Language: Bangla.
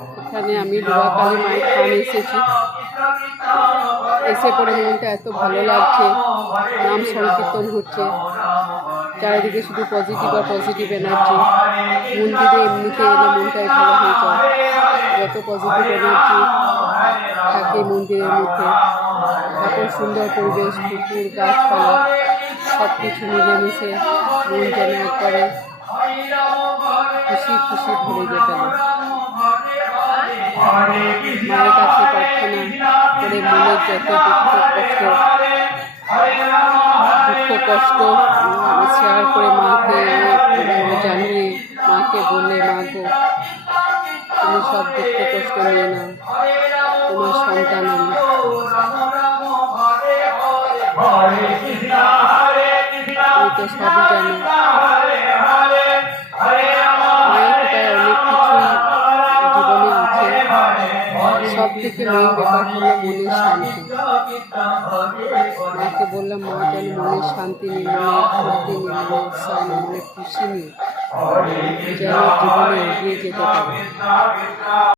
এখানে আমি রুবাকালী মায়ের থান এসেছি। এসে পরে মনটা এত ভালো লাগছে, নাম সংকীর্তন হচ্ছে, চারিদিকে শুধু পজিটিভ আর পজিটিভ এনার্জি। মন্দিরে এমনিতে এলে মনটাই ভালো হয়ে যায়, যত পজিটিভ এনার্জি থাকে মন্দিরের মধ্যে। তারপর সুন্দর পরিবেশ, পুকুর, গাছপালা সব কিছু মিলেমিশে মন যেন একবারে খুশি খুশি ভরে যেতে হবে। মায়ের কাছে প্রার্থনা করে মনের যত দুঃখ কষ্ট শেয়ার করে মাকে জানিয়ে মাকে বলে, মা গো তুমি সব দুঃখ কষ্ট নিয়ে নাও, তোমার সন্তান আমি। তুমি তো সবই জানো। মায়ের কৃপায় অনেক কিছুই জীবনে আছে। সব থেকে মেন ব্যাপার হলো মনের শান্তি। মাকে বললাম, মা যেন মনের শান্তি নিয়ে, মনের ফুর্তি নিয়ে, মনের উৎসাহ নিয়ে, মনের খুশি নিয়ে যেন জীবনে এগিয়ে যেতে পারে।